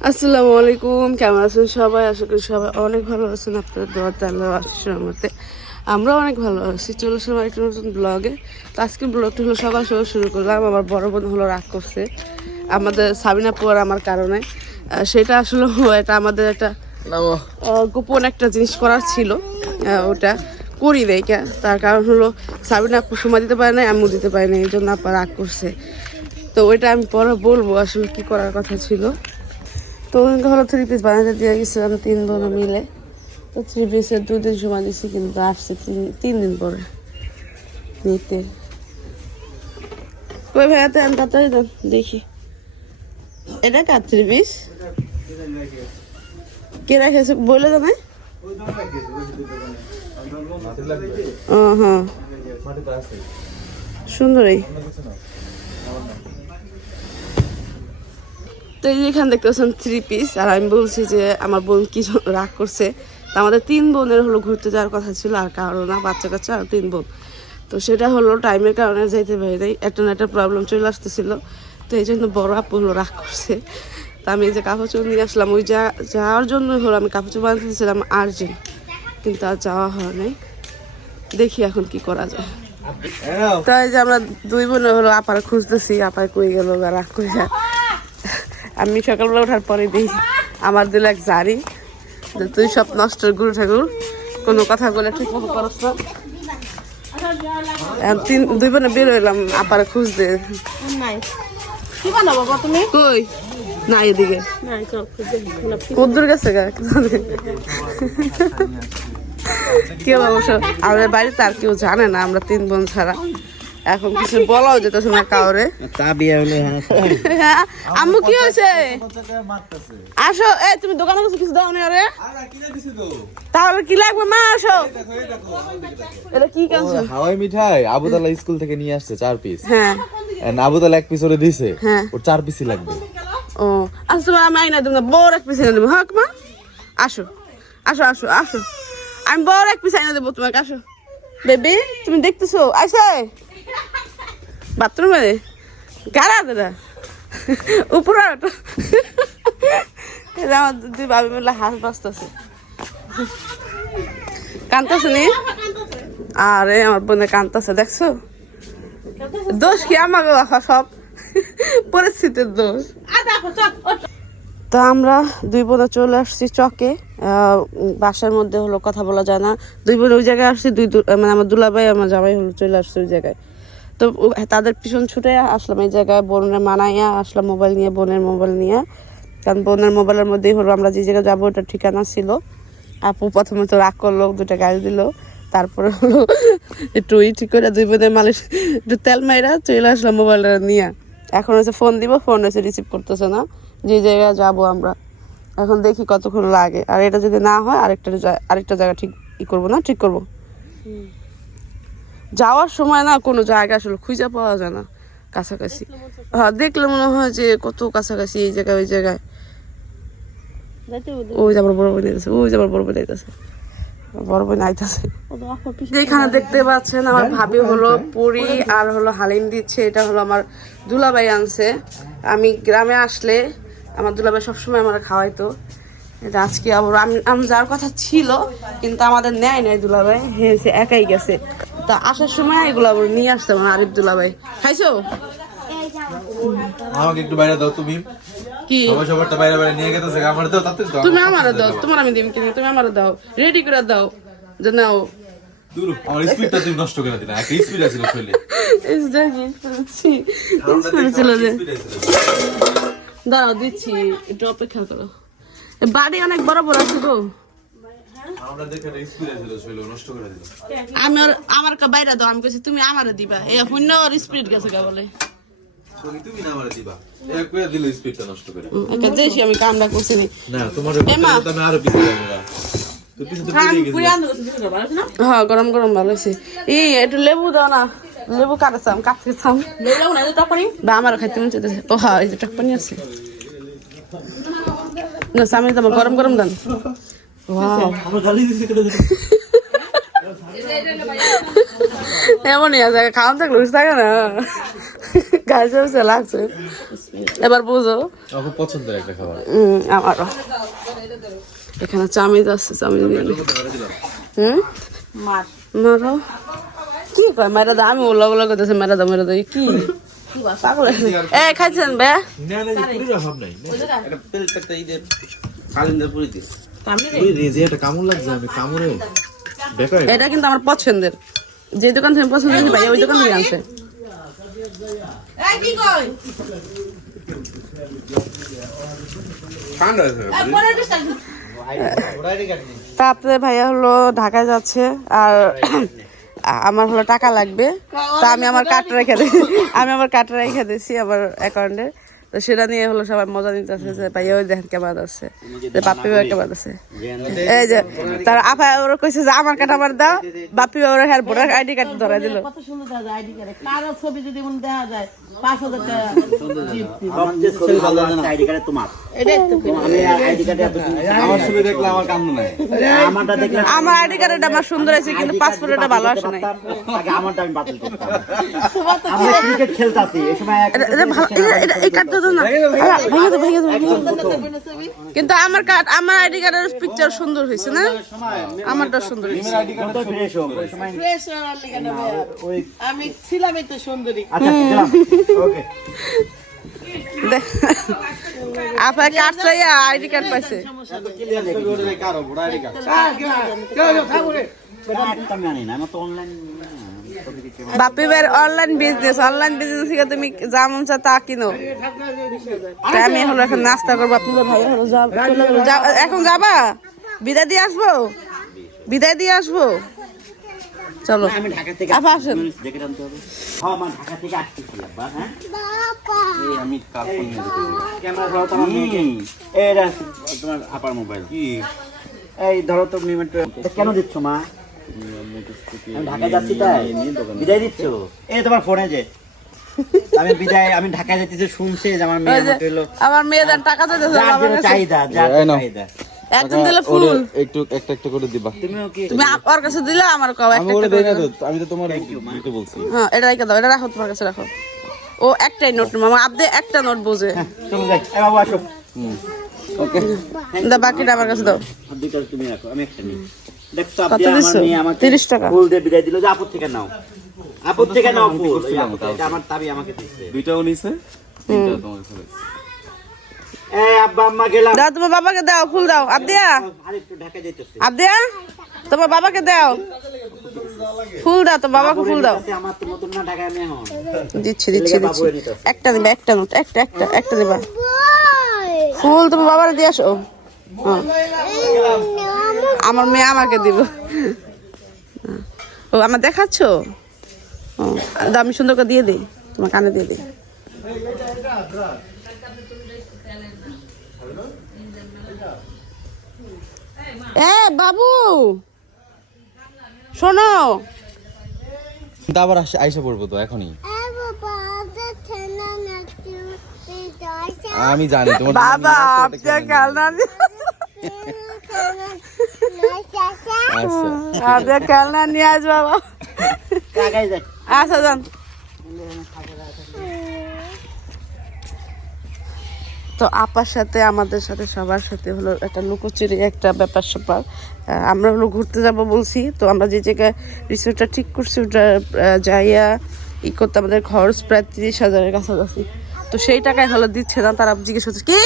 আসসালামু আলাইকুম কেমন আছেন সবাই? আশা করি সবাই অনেক ভালো আছেন। আপনাদের দোয়া আল্লাহ আশিসের মতে আমরা অনেক ভালো আছি। চলে আসলাম একটা নতুন ব্লগে তো আজকে ব্লগটা হলো সকাল সকাল শুরু করলাম। আমার বড় বোন হলো রাগ করছে আমাদের সাবিনা পুয়ার আমার কারণে। সেটা আসলে এটা আমাদের একটা গোপন একটা জিনিস করার ছিল। ওটা করি দেয় কে। তার কারণ হলো সাবিনা সময় দিতে পারে না আমিও দিতে পারি না এই জন্য আপা রাগ করছে। তো ওইটা আমি পরে বলব আসলে কি করার কথা ছিল। তো হলো থ্রি পিস বানাতে দিয়ে গেছিলাম, তিন বোন মিলে। তো থ্রি পিসের দুই দিন সময় দিছি, কিন্তু আসছে তিন তিন দিন পরে নিতে। কই ভাইয়াতে আমি তাড়াতাড়ি দাও দেখি। এটা কার থ্রি পিস কে রাখেছে? বলে ও হ্যাঁ। সুন্দরই তো এই যে এখানে দেখতে পাচ্ছেন থ্রি পিস আর আমি বলছি যে আমার বোন কি রাগ করছে। তো আমাদের তিন বোনের হলো ঘুরতে যাওয়ার কথা ছিল আর কারও না বাচ্চা কাচ্চা আর তিন বোন। তো সেটা হলো টাইমের কারণে যাইতে পারি নাই একটা না একটা প্রবলেম চলে আসতেছিল। তো এই জন্য বড় আপু হলো রাগ করছে। তো আমি এই যে কাপড় চোপড় নিয়ে আসলাম ওই যা যাওয়ার জন্য হলো আমি কাপড় আনতে দিয়েছিলাম আর্জেন্ট কিন্তু আর যাওয়া হয় নাই। দেখি এখন কি করা যায়। তাই যে আমরা দুই বোনে হলো আপার খুঁজতেছি আপায় কই গেল বা রাগ করে আমি সকালবেলা ওঠার পরে দিই আমার দিল এক জারি যে তুই সব নষ্ট গুরু ঠাকুর কোনো কথা বলে ঠিক মতো করস না। তিন দুই বোনে বের হইলাম আপারে খুঁজতে নাই। কি বানাবো বাবা তুমি? কই? না এদিকে। কদ্দুর গেছে গা। কেউ অবশ্য আমাদের বাড়িতে আর কেউ জানে না আমরা তিন বোন ছাড়া। এখন কিছু বলাও যেতেছে না কাউরে। হলে হ্যাঁ, আম্মু কি হয়েছে? আসো এ তুমি দোকানে কিছু কিছু দাও নি আরে? তাহলে কি লাগবে? মা আসো। এটা কি হাওয়াই মিঠাই আবুদালা স্কুল থেকে নিয়ে আসছে চার পিস হ্যাঁ। আবুদালা এক পিস ওরে দিছে। হ্যাঁ। ওর চার পিসই লাগবে। ও আসো তোমার আমি আইনা দেবো না বড় এক পিস এনে দেবো। হ্যাঁ মা। আসো আসো আসো আসো। আমি বড় এক পিস আইনা দেবো তোমাকে আসো। বেবি তুমি দেখতেছো? আইসে। বাথরুমে গাড়া দাদা। উপরে আমার দুই বাবি মিলে হাঁস বাঁচতেছে। কান্তাছে নি? আরে, আমার বোনে কান্তাছে দেখছ? দোষ কি আমাকে সব? পরিস্থিতির দোষ। তো আমরা দুই বোনে চলে আসছি চকে। বাসার মধ্যে হলো, কথা বলা যায় না। দুই বোন ওই জায়গায় আসছি, দুই মানে আমার দুলাভাই, আমার জামাই হলো, চলে আসছে ওই জায়গায়। তো তাদের পিছন ছুটে আসলাম এই জায়গায়, বোনের মানাইয়া আসলাম মোবাইল নিয়ে, বোনের মোবাইল নিয়ে। কারণ বোনের মোবাইলের মধ্যেই হলো, আমরা যে জায়গায় যাব, ওটার ঠিকানা ছিল। আপু প্রথমে তো রাগ করল দুটা গাড়ি দিল। তারপরে হলো, একটু ই ঠিক করে দুই বোনের মালিশ, একটু তেল মাইরা চলে আসলাম মোবাইলটা নিয়ে। এখন হচ্ছে ফোন দিব ফোন হচ্ছে রিসিভ করতেছে না। যে জায়গায় যাব আমরা। এখন দেখি কতক্ষণ লাগে। আর এটা যদি না হয়, আরেকটা আরেকটা জায়গা ঠিক ই করব না? ঠিক করব? যাওয়ার সময় না কোনো জায়গা আসলে খুঁজে পাওয়া যায় না কাছাকাছি। হ্যাঁ দেখলে মনে হয় যে কত কাছাকাছি এই জায়গায় ওই জায়গায়। ওই যে আমার বড় বোন আইতেছে ওই যে আমার বড় বোন আইতেছে। বড় বোন আইতেছে। যেখানে দেখতে পাচ্ছেন আমার ভাবি হলো পুরি আর হলো হালিম দিচ্ছে এটা হলো আমার দুলাভাই আনছে। আমি গ্রামে আসলে আমার দুলাভাই সবসময় আমার খাওয়াইতো। এটা আজকে আবার আমি যাওয়ার কথা ছিল কিন্তু আমাদের নেয় নাই দুলাভাই হয়েছে একাই গেছে। তা আসার সময় এগুলো আবার নিয়ে আসতে আমার আরিফ দুলা ভাই। খাইছো? আমাকে একটু বাইরে দাও তুমি। কি? সবাই সবারটা বাইরে বাইরে নিয়ে গেছে আমার দাও তাতে দাও তুমি আমারও দাও তোমার আমি দিম কিনা তুমি আমারও দাও রেডি করে দাও যে নাও। দূর আমার স্পিডটা তুমি নষ্ট করে দিলা একটা স্পিড আছে শরীরে এই যে দেখি, দিচ্ছি। Inspired ছিল দাঁড়াও দিচ্ছি একটু অপেক্ষা করো। বাড়ি অনেক বড় বড় আছে গো। আমরা আমার কা বাইরে দাও আমি কইছি তুমি আমারে দিবা। এ শূন্য ওর স্পিড গেছে গা বলে। আমি কামটা করছি নি। তোমার আরও হ্যাঁ গরম গরম ভালো হয়েছে। এই একটু লেবু দাও না। লেবু কাটাছাম কাটতেছাম বা আমারও খাইতে মন চাইতেছে। ও হ্যাঁ এই যে টক পানি আছে। না সামনে তো গরম গরম দান এমনই আছে খাওয়ান থাকলে উঠে থাকে না। গাছ লাগছে। এবার বুঝো। আমার পছন্দের একটা খাবার। আমারও এখানে চামিজ আছে চামিজ হুম? মার। মারো কি কয় মেরা দা আমি ওলা ওলা করতেছে মেরা দা মেরা দা কি? পাগল এ খাইছেন বে? না না পুরির অভাব নাই। একটা তেল টাকটা ঈদের কালিন্দার পুরি দিয়ে এটা কিন্তু আমার পছন্দের। যে দোকান থেকে পছন্দ হয়েছে ভাই ওই দোকান থেকে আনছে। এই কি কই? ঠান্ডা আছে। এই পরে দিস তাতে ভাইয়া হলো ঢাকায় যাচ্ছে আর আমার হলো টাকা লাগবে। তা আমি আমার কার্ড রেখে দিই আমি আমার কার্ড রেখে দিয়েছি আমার অ্যাকাউন্টে। তো সেটা নিয়ে হলো সবাই মজা নিতে আসছে যে ভাইয়া ওই দেখেন কেমন আছে। যে বাপ্পি ভাই কেমন আছে? এই যে তার আপা ওরা কইছে যে আমার কার্ড আমার দাও। বাপ্পি ভাই ওরা হ্যাঁ ভোটার আইডি কার্ড ধরাই দিল। কত সুন্দর আইডি কার্ডে। কারও ছবি যদি মনে দেখা যায় পাঁচ হাজার টাকা gift সবচেয়ে ছবি ভালো আইডি কার্ডে তোমার আইডি কার্ডে আমার ছবি দেখলে আমার কান্না নাই আমারটা দেখলে আমার আইডি সুন্দর আছে কিন্তু পাসপোর্টটা ভালো আসে নাই। আমারটা আমি বাতিল করতাম ক্রিকেট খেলতাছি এই সময় এটা- ভালো এই কার্ডটা তো না। ভেঙে দাও, ভেঙে দাও, কিন্তু আমার কার্ড আমার আইডি কার্ডের পিকচার সুন্দর হয়েছে না? আমারটা সুন্দর হয়েছে। তো আমি ছিলামই তো সুন্দরী। আচ্ছা আপনার কার্ড আইডি কার্ড। পাইছে ভাইয়ের অনলাইন বিজনেস অনলাইন বিজনেস থেকে তুমি যা মন চা তা কিনো। আমি হলো এখন নাস্তা করব। আপনাদের ভাই হলো যাও- চলে গেলো। যাও- এখন যাবা? বিদায় দিয়ে আসব? বিদায় দিয়ে আসব? চলো। আমি ঢাকা থেকে আপা আসেন। দেখে আনতে হবে হ্যাঁ মা ঢাকা থেকে আসতেছি আব্বা হ্যাঁ? এই আমি কাল ফোন নিয়ে ক্যামেরা ধরো তোমার মেয়েকে। এটা তোমার আপার মোবাইল। কি? এই ধরো তো মিনিট কেন দিচ্ছ মা? ঢাকায় যাচ্ছি তাই? বিদায় দিচ্ছ? এই তোমার ফোনে যে। আমি বিদায় আমি ঢাকায় যাচ্ছি শুনছে যে আমার মেয়ে আমাকে এলো আমার মেয়েদের টাকা চাইতেছে যার কাছে। চাহিদা যার চাহিদা। একজন দিলে ফুল। একটু একটা একটা করে দিবা। তুমিও কি তুমি আপ- কাছে দিলে আমার কও একটা একটা করে দাও। আমি তো তোমার দিতে বলছি। হ্যাঁ এটা রেখে দাও এটা রাখো তোমার কাছে রাখো। ও একটাই নোট মামা আপনি একটা নোট বোঝে। চলো যাই। এ বাবু আসো। ওকে। দা বাকিটা আমার কাছে দাও। আর তুমি রাখো আমি একটা নিই। দেখছ আপনি আমার মেয়ে আমাকে 30 টাকা। ফুল দিয়ে বিদায় দিল। যে আপুর থেকে নাও। আপুর থেকে নাও ফুল। এই আপুর থেকে, আমার তাবি আমাকে দিচ্ছে দুইটাও নিছে? তিনটা তোমার এই আব্বা আম্মা গেলাম। দাও তোমার বাবাকে দাও ফুল দাও। আবদিয়া। ঢাকা যাইতেছে। আবদিয়া তোমার বাবাকে দাও। ফুল দাও তো বাবাকে ফুল দাও। আমার তো নতুন না ঢাকায় আমি এখন। দিচ্ছি দিচ্ছি। একটা দিবা একটা নোট একটা একটা একটা দিবা। ফুল তোমার বাবার দিয়ে আসো। হ্যাঁ। আমার মেয়ে আমাকে দিব। ও আমার দেখাচ্ছ? ও আমি সুন্দর করে দিয়ে দিই তোমার কানে দিয়ে দিই। এ বাবু! শোনো। আবার আসে আইসা পড়ব তো এখনই। আমি জানি তোমার বাবা আপনার খেলনা নিয়ে- আচ্ছা আপনার খেলনা নিয়ে আস বাবা। ঢাকায় আচ্ছা যান। তো আপার সাথে আমাদের সাথে সবার সাথে হলো একটা লুকোচুরি একটা ব্যাপার স্যাপার। আমরা হলো ঘুরতে যাব বলছি। তো আমরা যে জায়গায় রিসোর্টটা ঠিক করছি ওটা যাইয়া ই করতে আমাদের খরচ প্রায় তিরিশ হাজারের কাছাকাছি। তো সেই টাকায় হলো দিচ্ছে না তারা জিজ্ঞেস করছে কি?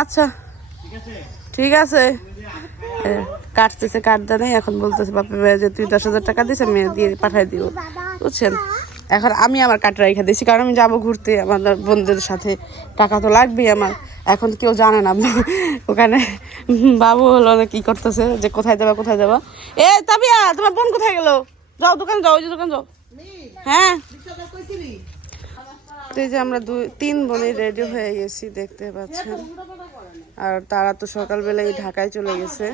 আচ্ছা। ঠিক আছে। কাটতেছে, কাটতে নেই, এখন বলতেছে, বাপে যে তুই দশ হাজার টাকা দিস, আমি দিয়ে পাঠাই দিব। বুঝছেন? এখন আমি আমার কাটা রেখে দিয়েছি, কারণ আমি যাব ঘুরতে, আমার বন্ধুদের সাথে। টাকা তো লাগবেই আমার। এখন কেউ জানে না, ওখানে বাবু হলো কি করতেছে, যে কোথায় যাবা কোথায় যাবা। এ, তাবিয়া, তোমার বোন কোথায় গেল? যাও, দোকান যাও, ওই যে দোকান যাও। হ্যাঁ। তো এই যে আমরা দুই, তিন বোনই রেডি হয়ে গেছি, দেখতে পাচ্ছেন। আর তারা তো সকালবেলায় ঢাকায় চলে গেছে।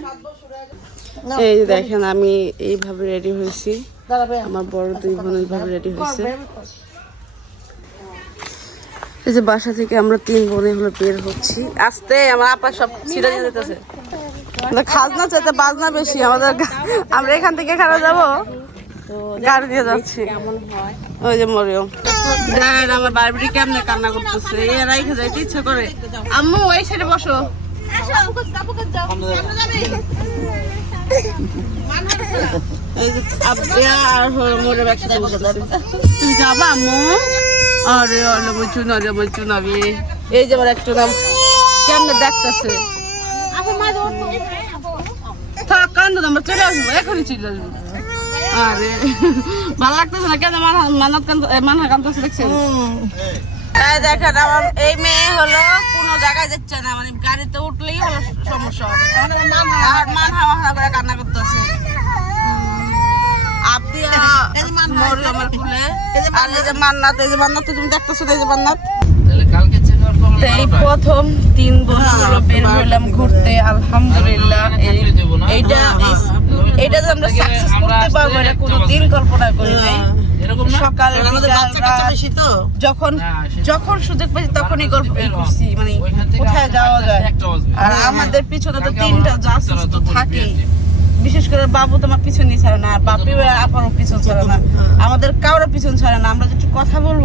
এই দেখেন, আমি এইভাবে রেডি হয়েছি। আমার বড় দুই বোন এইভাবে রেডি হয়েছে। এই যে বাসা থেকে আমরা তিন বোনে হলো বের হচ্ছি। আস্তে, আমার আপা সব ছিঁড়ে যেতেছে। খাজনা চাইতে বাজনা বেশি, আমাদের আমরা এখান থেকে এখানে যাব? গাড়ি নিয়ে যাচ্ছি। ওই যে মরিয়ম। দেখেন আমার বারবিটি কেমনে কান্না করতেছে। এ রাইখে যাইতে ইচ্ছে করে। আম্মু এই সাইডে বসো। এই যে আব্বা আর মরিয়ম একসাথে বসে তুমি যাবা আম্মু? আরে আরে বলছু না রে না রে এই যে আমার একটু নাম। কেমনে দেখতেছে? থাক কান্দো আমরা চলে আসব। এখনই চলে আসব। আরে ভালো লাগতেছে না কেন মানাত দেখছেন? দেখেন আমার এই মেয়ে হলো কোনো জায়গায় যাচ্ছে না মানে গাড়িতে উঠলেই হলো সমস্যা হবে। আর মানহা মানহা করে কান্না করতেছে। প্রথম তিন বছর বের হইলাম ঘুরতে আলহামদুলিল্লাহ এই- এইটা এই- এইটা যে আমরা পারব কোনো দিন কল্পনা করি নাই। সকাল বিকাল, রাত, যখন যখন সুযোগ পাইছি তখনই গল্প করছি মানে কোথায় যাওয়া যায়। আর আমাদের পিছনে তো তিনটা জাসুস তো থাকেই। বিশেষ করে বাবু তোমার পিছনে ছাড়ে না আর বাপি আপারও পিছন ছাড়ে না। আমাদের কারোর পিছন ছাড়ে না। আমরা যেটু কথা বলব।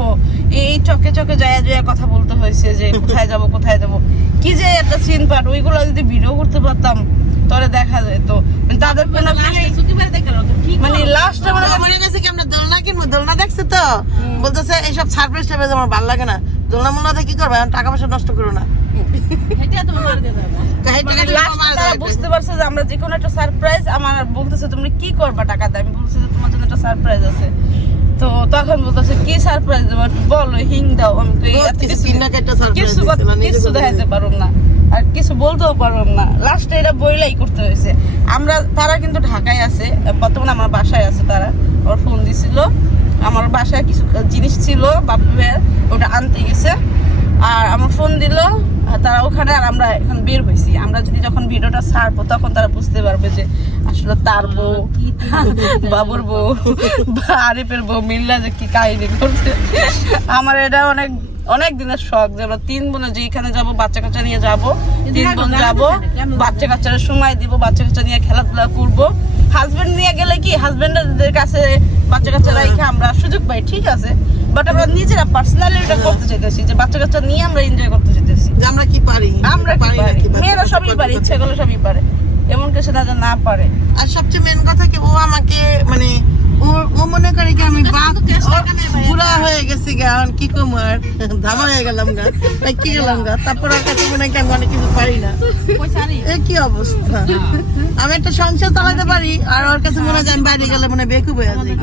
এই চকে চকে যায় যায় কথা বলতে হয়েছে যে কোথায় যাব কোথায় যাব। কি যে একটা সিন পার্ট ওইগুলো যদি ভিডিও করতে পারতাম তাহলে দেখা যেত। মানে তাদের কোনো মানে লাস্টে মানে মনে গেছে কি আমরা দোলনা কিনবো? দোলনা দেখছে তো? বলতেছে এইসব সারপ্রাইজ টাইপের আমার ভালো লাগে না। দোলনা মোলনাতে কি করবে? টাকা পয়সা নষ্ট করো না। মানে বুঝতে পারছ যে আমরা যে কোনো একটা সারপ্রাইজ আমার বলতেছে তুমি কি করবা টাকা দিয়ে? আমি বলছি যে তোমার জন্য একটা সারপ্রাইজ আছে। তো তখন বলতেছে কি সারপ্রাইজ দেবো? বলো হিং দাও আমি কিছু কিছু- কিনা কেটে surprise কিছু দিছে কথা- না, নিজে কিছু বলে দেখাইতে পারুম না আর কিছু বলতেও পারুম না। লাস্টে এটা বইলাই করতে হয়েছে। আমরা তারা কিন্তু ঢাকায় আছে বর্তমানে আমার বাসায় আছে তারা। ওর ফোন দিছিল। আমার বাসায় কিছু জিনিস ছিল বাপু ভাইয়ের ওটা আনতে গেছে। আর আমার ফোন দিল তারা ওখানে আর আমরা এখন বের হয়েছি আমরা যদি যখন ভিডিওটা ছাড়বো তখন তারা বুঝতে পারবে যে আসলে তার বউ বাবুর বউ বা আরিফের বউ মিল্লা যে কি কাহিনী করছে। আমার এটা অনেক অনেক দিনের শখ যে আমরা তিন বোনে যে এখানে যাব বাচ্চা কাচ্চা নিয়ে যাব তিন বোন যাব বাচ্চা কাচ্চারা সময় দিব বাচ্চা কাচ্চা নিয়ে খেলাধুলা করব। হাজবেন্ড নিয়ে গেলে কি হাজবেন্ডদের কাছে বাচ্চা কাচ্চা রেখে আমরা সুযোগ পাই ঠিক আছে? বাট আমরা নিজেরা পার্সোনালি এটা করতে চাইতেছি যে বাচ্চা কাচ্চা নিয়ে আমরা এনজয় করতে চাইতেছি। যে আমরা কি পারি? আমরা পারি নাকি মেয়েরা সবই পারে সবই পারে। এমন কিছু না পারে। আর সবচেয়ে মেন কথা কি ও আমাকে মানে ও মনে করে কি আমি পুরা হয়ে গেছি গা কি কমার ধামা হয়ে গেলাম গা তাই কি গেলাম গা? তারপর ওর কাছে মনে হয় আমি অনেক কিছু পারি না। এ কি অবস্থা? আমি একটা সংসার চালাতে পারি আর ওর কাছে মনে হয় আমি বাইরে গেলে মানে বেকুব হয়ে যাই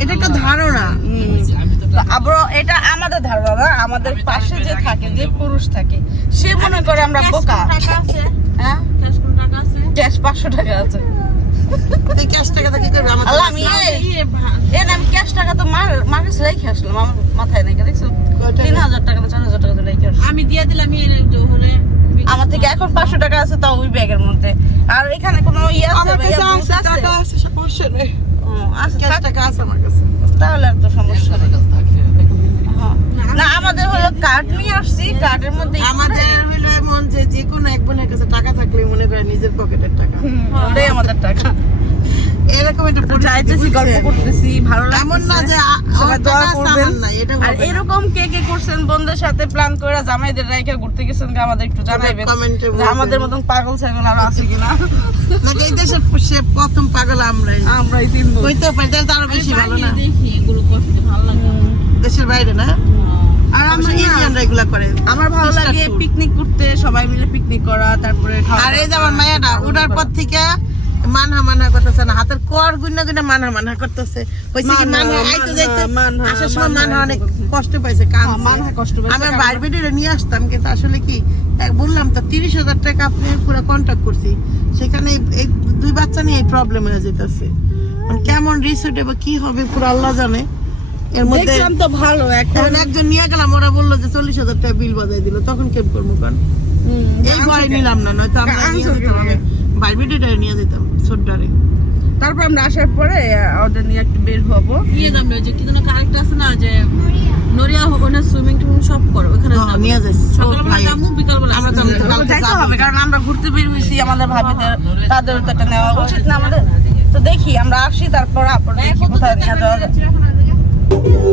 এটা একটা ধারণা। আবার এটা আমাদের ধারণা না আমাদের পাশে যে থাকে যে পুরুষ থাকে সে মনে করে আমরা বোকা। হ্যাঁ? ক্যাশ পাঁচশো টাকা আছে। ক্যাশ টাকাটা কি করবে? আল্লাহ আমি এই আমি ক্যাশ টাকা তো মার মার কাছে রেখে আসলাম আমার মাথায় নাই দেখছ তিন হাজার টাকা চার হাজার টাকা রেখে আমি দিয়ে দিলাম হলে আমার থেকে এখন পাঁচশো টাকা আছে তাও ওই ব্যাগের মধ্যে। আর এখানে কোনো ইয়ে আছে টাকা সমস্যা নেই। আছে, টাকা আছে আমার কাছে। তাহলে আর তো সমস্যা নেই হ্যাঁ। না আমাদের হলো কার্ড নিয়ে আসছি কার্ডের মধ্যে আমাদের হইল এমন যে যে কোনো এক বোনের কাছে টাকা থাকলে মনে করে নিজের পকেটের টাকা। ওটাই আমাদের টাকা। এরকম একটা চাইতেছি গল্প করতেছি ভালো এমন না যে সবাই দোয়া করবেন। আমার এটা আর এরকম কে কে করছেন বন্ধুদের সাথে প্ল্যান করে জামাইদের রাইখা ঘুরতে গেছেন কি আমাদের একটু জানাইবেন কমেন্টে আমাদের মতন পাগল ছাগল আরও আছে কিনা। নাকি এই দেশের সে প্রথম পাগল আমরাই? আমরাই তিন। হইতে তাহলে আরও বেশি ভালো না? দেখি এগুলো করতে ভালো লাগে। দেশের বাইরে না? আর আমরা আমরা না, এগুলা করে। আমার ভালো লাগে পিকনিক করতে সবাই মিলে পিকনিক করা তারপরে আর এই যে আমার মায়াটা পর থেকে মানহা মানহা করতেছে না হাতের কর মানহা মানহা করতেছে। কি মানহা, মানহা আইতে যাইতে। আসার সময় মানহা অনেক কষ্ট পাইছে হ্যাঁ, মানহা কষ্ট পাইছে। বাইর নিয়ে আসতাম কিন্তু আসলে কি বললাম তো তিরিশ হাজার টাকা আপনি পুরো কন্ট্যাক্ট করছি। সেখানে এই দুই বাচ্চা নিয়ে এই প্রবলেম হয়ে যেতেছে। মানে কেমন রিসোর্ট বা কি হবে পুরো আল্লাহ জানে। এর মধ্যে দেখলাম তো ভালো এখন একজন নিয়ে গেলাম ওরা বলল যে চল্লিশ হাজার টাকা বিল বাজাই দিল। তখন কেম করব কারণ এই ভয় নিলাম না নয়তো আমরা নিয়ে যেতাম? বাইর নিয়ে যেতাম ছোট্টারে। তারপর আমরা আসার পরে ওদের নিয়ে একটু বের হব। ইয়ে দাম যে কি যেন কারেক্ট আছে না যে নড়িয়া ওখানে সুইমিং টুইমিং সব করে ওখানে হ্যাঁ, নিয়ে যাস সকালবেলা যাব বিকালবেলা আমরা। তো কালকে যাব। হবে কারণ আমরা ঘুরতে বের হয়েছি আমাদের ভাবিদের তাদের তো একটা নেওয়া উচিত না আমাদের। তো দেখি আমরা আসি তারপর আপনার কোথায় নিয়ে যাওয়া যায়। Yeah.